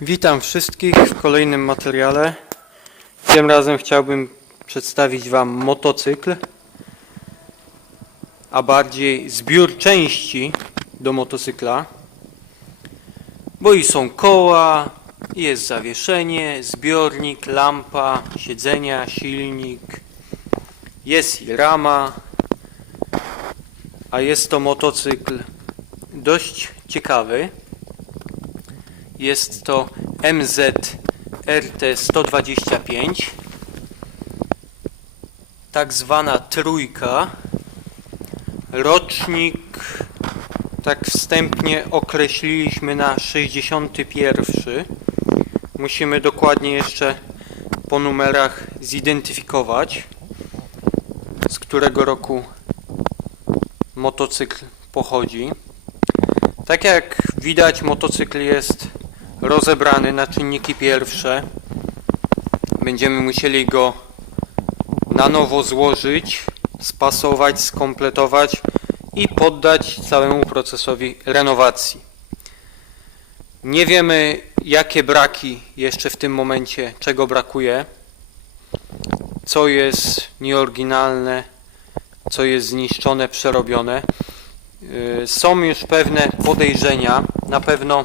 Witam wszystkich w kolejnym materiale. Tym razem chciałbym przedstawić Wam motocykl, a bardziej zbiór części do motocykla. Bo i są koła, jest zawieszenie, zbiornik, lampa, siedzenia, silnik, jest i rama, a jest to motocykl dość ciekawy. Jest to MZ RT 125 tak zwana trójka. Rocznik tak wstępnie określiliśmy na 61 musimy dokładnie jeszcze po numerach zidentyfikować z którego roku motocykl pochodzi. Tak jak widać motocykl jest rozebrany na czynniki pierwsze. Będziemy musieli go na nowo złożyć, spasować, skompletować i poddać całemu procesowi renowacji. Nie wiemy jakie braki jeszcze w tym momencie, czego brakuje, co jest nieoryginalne, co jest zniszczone, przerobione. Yy, Są już pewne podejrzenia, na pewno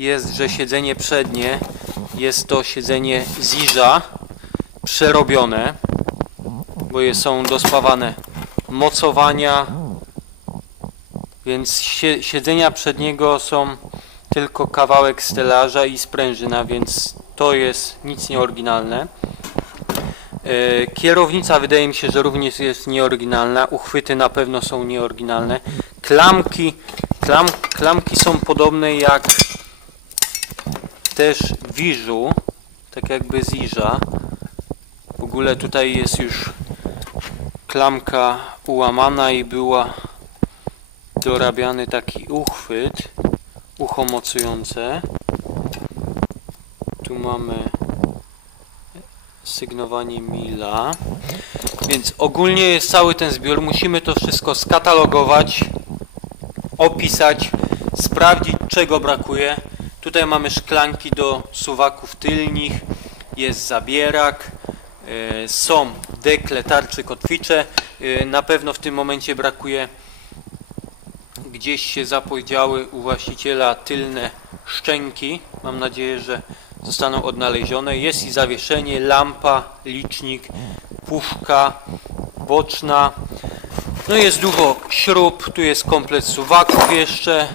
jest, że siedzenie przednie jest to siedzenie Ziża przerobione, bo je są dospawane mocowania, więc sie, siedzenia przedniego są tylko kawałek stelaża i sprężyna, więc to jest nic nieoryginalne. E, Kierownica wydaje mi się, że również jest nieoryginalna. Uchwyty na pewno są nieoryginalne. Klamki, klam, klamki są podobne jak też wiżu, tak jakby z iża. W ogóle tutaj jest już klamka ułamana i była dorabiany taki uchwyt, ucho mocujące. Tu mamy sygnowanie mila. Więc ogólnie jest cały ten zbiór. Musimy to wszystko skatalogować, opisać, sprawdzić czego brakuje. Tutaj mamy szklanki do suwaków tylnych, jest zabierak, e, są dekle, tarcze, kotwicze. E, Na pewno w tym momencie brakuje gdzieś się zapowiedziały u właściciela tylne szczęki. Mam nadzieję, że zostaną odnalezione. Jest i zawieszenie, lampa, licznik, puszka boczna. No jest dużo śrub, tu jest komplet suwaków jeszcze,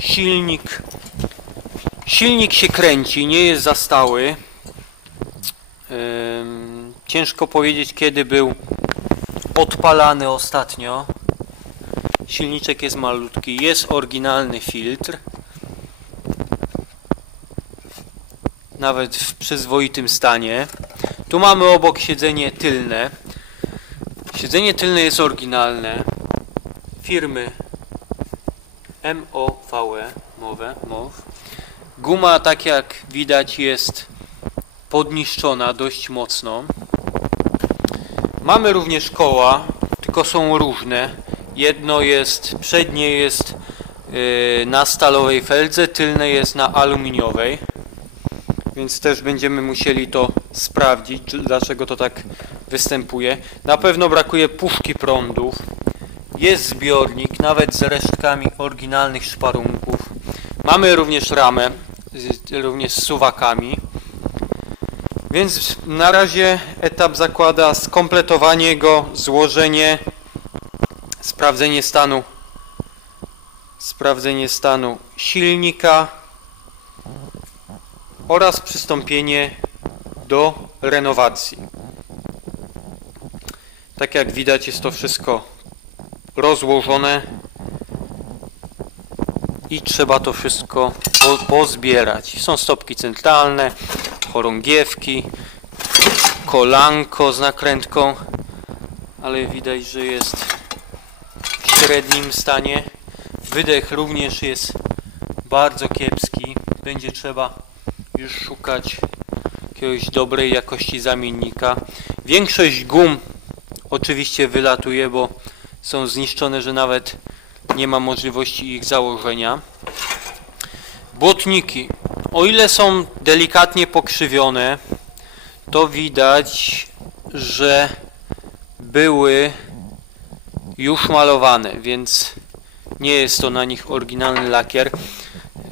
silnik. Silnik się kręci, nie jest za stały. Ciężko powiedzieć kiedy był odpalany ostatnio. Silniczek jest malutki, jest oryginalny filtr. Nawet w przyzwoitym stanie. Tu mamy obok siedzenie tylne. Siedzenie tylne jest oryginalne. Firmy MOVE, MOV. Guma, tak jak widać, jest podniszczona dość mocno. Mamy również koła, tylko są różne. Jedno jest, przednie jest yy, na stalowej feldze, tylne jest na aluminiowej. Więc też będziemy musieli to sprawdzić, dlaczego to tak występuje. Na pewno brakuje puszki prądów. Jest zbiornik, nawet z resztkami oryginalnych szparunków. Mamy również ramę, również z suwakami. Więc na razie etap zakłada skompletowanie go, złożenie, sprawdzenie stanu, sprawdzenie stanu silnika oraz przystąpienie do renowacji. Tak jak widać jest to wszystko rozłożone i trzeba to wszystko po, pozbierać. Są stopki centralne, chorągiewki, kolanko z nakrętką, ale widać, że jest w średnim stanie. Wydech również jest bardzo kiepski. Będzie trzeba już szukać jakiegoś dobrej jakości zamiennika. Większość gum oczywiście wylatuje, bo są zniszczone, że nawet nie ma możliwości ich założenia. Błotniki O ile są delikatnie pokrzywione, to widać, że były już malowane, więc nie jest to na nich oryginalny lakier.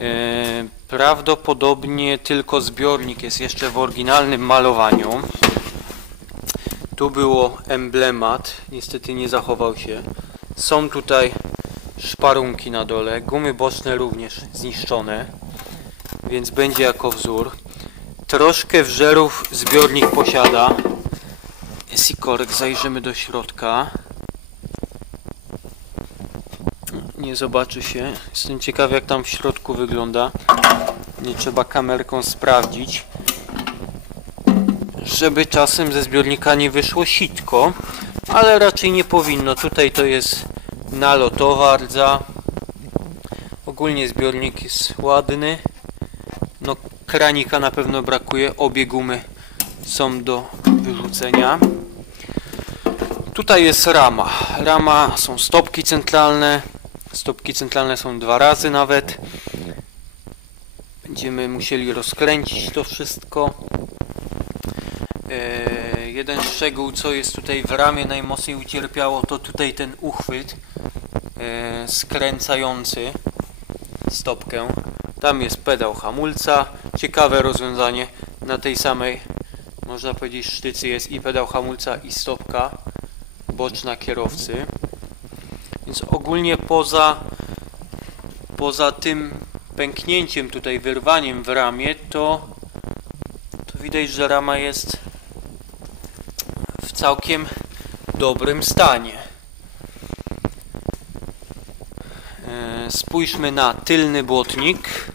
E, Prawdopodobnie tylko zbiornik jest jeszcze w oryginalnym malowaniu. Tu było emblemat, niestety nie zachował się. Są tutaj szparunki na dole, gumy boczne również zniszczone, więc będzie jako wzór. Troszkę wżerów zbiornik posiada. Jest i korek, zajrzymy do środka. Nie zobaczy się. Jestem ciekawy jak tam w środku wygląda. Nie trzeba kamerką sprawdzić. Żeby czasem ze zbiornika nie wyszło sitko. Ale raczej nie powinno. Tutaj to jest nalotowa rdza. Ogólnie zbiornik jest ładny. No kranika na pewno brakuje. Obie gumy są do wyrzucenia. Tutaj jest rama. Rama są stopki centralne. Stopki centralne są dwa razy nawet. Będziemy musieli rozkręcić to wszystko. E, jeden szczegół, co jest tutaj w ramie najmocniej ucierpiało, to tutaj ten uchwyt skręcający stopkę. Tam jest pedał hamulca. Ciekawe rozwiązanie. Na tej samej, można powiedzieć, sztycy jest i pedał hamulca, i stopka boczna kierowcy. Więc ogólnie poza, poza tym pęknięciem tutaj, wyrwaniem w ramie, to, to widać, że rama jest w całkiem dobrym stanie. E, Spójrzmy na tylny błotnik.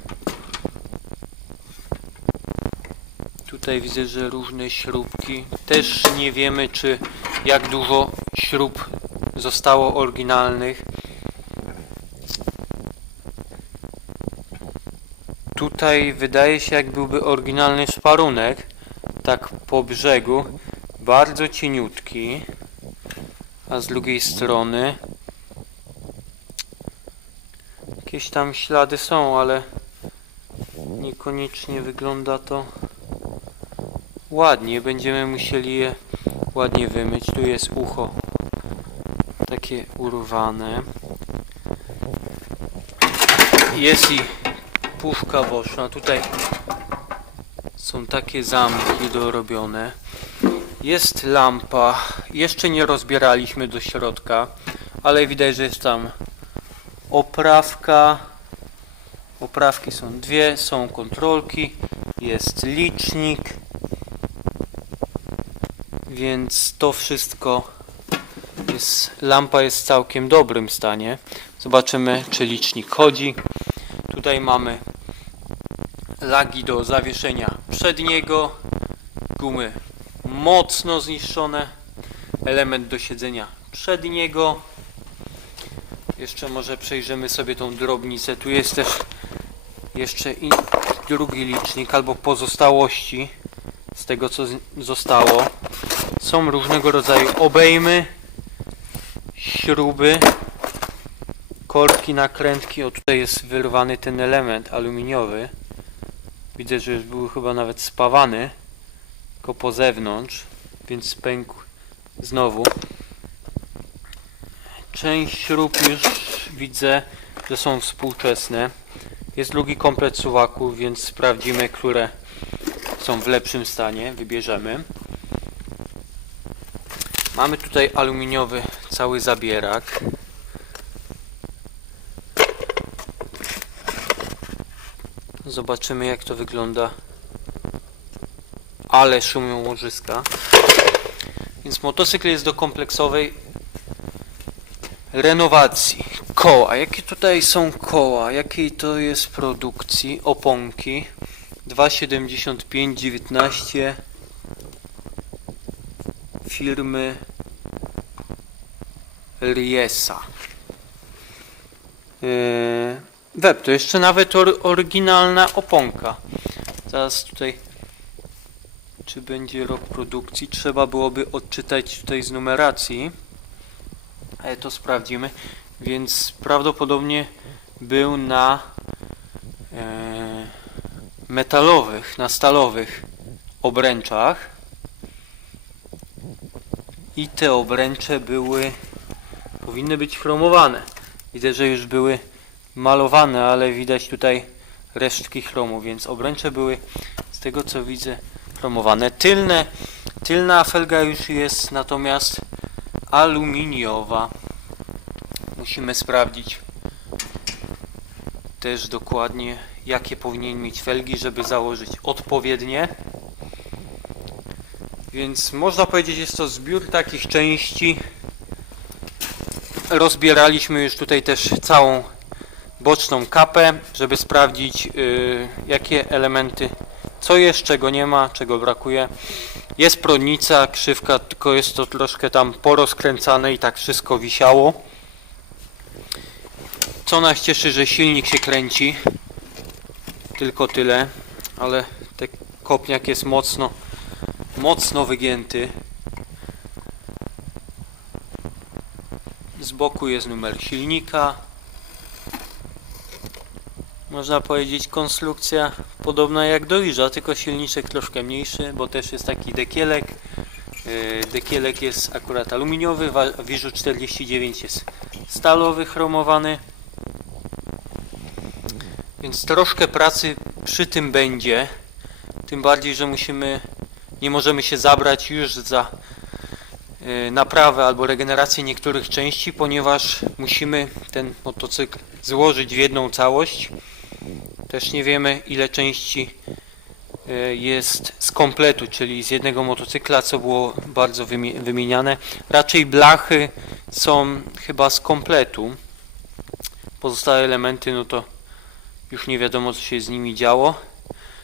Tutaj widzę, że różne śrubki. Też nie wiemy, czy jak dużo śrub zostało oryginalnych. Tutaj wydaje się, jak byłby oryginalny szparunek, tak po brzegu, bardzo cieniutki, a z drugiej strony jakieś tam ślady są, ale niekoniecznie wygląda to ładnie. Będziemy musieli je ładnie wymyć. Tu jest ucho takie urwane. Jest i puszka boczna. Tutaj są takie zamki dorobione. Jest lampa. Jeszcze nie rozbieraliśmy do środka, ale widać, że jest tam oprawka. Oprawki są dwie, są kontrolki, jest licznik. Więc to wszystko jest, lampa jest w całkiem dobrym stanie. Zobaczymy, czy licznik chodzi. Tutaj mamy lagi do zawieszenia przedniego, gumy mocno zniszczone, element do siedzenia przedniego. Jeszcze może przejrzymy sobie tą drobnicę. Tu jest też jeszcze drugi licznik albo pozostałości z tego co zostało. Są różnego rodzaju obejmy, śruby, korki, nakrętki. O tutaj jest wyrwany ten element aluminiowy. Widzę, że już był chyba nawet spawany, tylko po zewnątrz, więc pękł znowu. Część śrub już widzę, że są współczesne. Jest drugi komplet suwaków, więc sprawdzimy, które są w lepszym stanie. Wybierzemy. Mamy tutaj aluminiowy cały zabierak. Zobaczymy jak to wygląda. Ale szumią łożyska. Więc motocykl jest do kompleksowej renowacji. Koła. Jakie tutaj są koła? Jakiej to jest produkcji? Oponki. 2,75 19 firmy Riesa. Yy, web to jeszcze nawet or, oryginalna oponka. Zaraz tutaj czy będzie rok produkcji? Trzeba byłoby odczytać tutaj z numeracji. Ale to sprawdzimy. Więc prawdopodobnie był na e, metalowych, na stalowych obręczach. I te obręcze były, powinny być chromowane. Widzę, że już były malowane, ale widać tutaj resztki chromu, więc obręcze były z tego co widzę chromowane. Tylne, tylna felga już jest natomiast aluminiowa. Musimy sprawdzić też dokładnie jakie powinien mieć felgi, żeby założyć odpowiednie. Więc można powiedzieć jest to zbiór takich części. Rozbieraliśmy już tutaj też całą boczną kapę, żeby sprawdzić yy, jakie elementy, co jest, czego nie ma, czego brakuje. Jest prądnica, krzywka, tylko jest to troszkę tam porozkręcane i tak wszystko wisiało. Co nas cieszy, że silnik się kręci. Tylko tyle, ale ten kopniak jest mocno, mocno wygięty. Z boku jest numer silnika. Można powiedzieć konstrukcja podobna jak do Iża, tylko silniczek troszkę mniejszy, bo też jest taki dekielek. Yy, Dekielek jest akurat aluminiowy, w Iżu 49 jest stalowy, chromowany. Więc troszkę pracy przy tym będzie. Tym bardziej, że musimy, nie możemy się zabrać już za y, naprawę albo regenerację niektórych części, ponieważ musimy ten motocykl złożyć w jedną całość. Też nie wiemy ile części y, jest z kompletu, czyli z jednego motocykla, co było bardzo wymie- wymieniane. Raczej blachy są chyba z kompletu. Pozostałe elementy, no to już nie wiadomo, co się z nimi działo,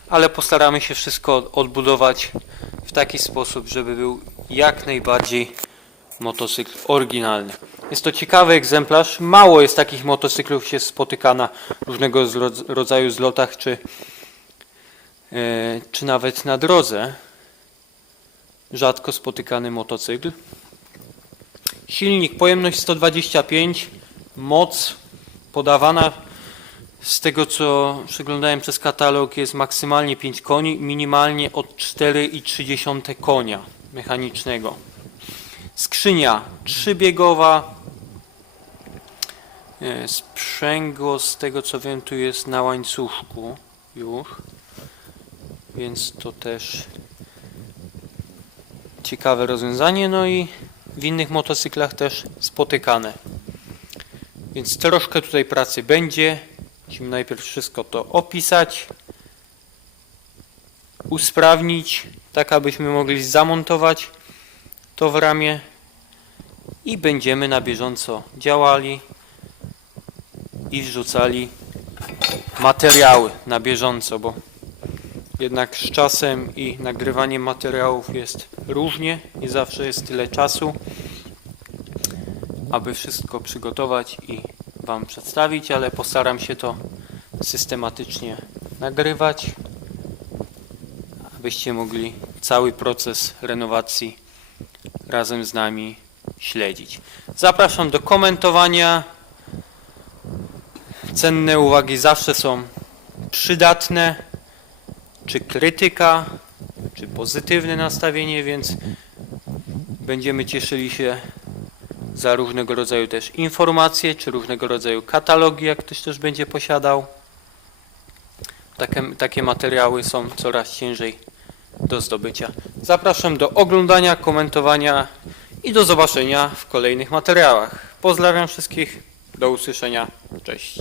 ale postaramy się wszystko odbudować w taki sposób, żeby był jak najbardziej motocykl oryginalny. Jest to ciekawy egzemplarz. Mało jest takich motocyklów się spotyka na różnego rodzaju zlotach, czy, e, czy nawet na drodze. Rzadko spotykany motocykl. Silnik, pojemność 125, moc podawana z tego co przeglądałem przez katalog jest maksymalnie 5 koni, minimalnie od 4,3 konia mechanicznego. Skrzynia trzybiegowa. E, Sprzęgło z tego co wiem tu jest na łańcuszku już. Więc to też ciekawe rozwiązanie. No i w innych motocyklach też spotykane. Więc troszkę tutaj pracy będzie. Musimy najpierw wszystko to opisać, usprawnić, tak abyśmy mogli zamontować to w ramie i będziemy na bieżąco działali i wrzucali materiały na bieżąco, bo jednak z czasem i nagrywaniem materiałów jest różnie, nie zawsze jest tyle czasu, aby wszystko przygotować i Wam przedstawić, ale postaram się to systematycznie nagrywać, abyście mogli cały proces renowacji razem z nami śledzić. Zapraszam do komentowania. Cenne uwagi zawsze są przydatne, czy krytyka, czy pozytywne nastawienie, więc będziemy cieszyli się za różnego rodzaju też informacje, czy różnego rodzaju katalogi, jak ktoś też będzie posiadał. Takie, takie materiały są coraz ciężej do zdobycia. Zapraszam do oglądania, komentowania i do zobaczenia w kolejnych materiałach. Pozdrawiam wszystkich, do usłyszenia, cześć.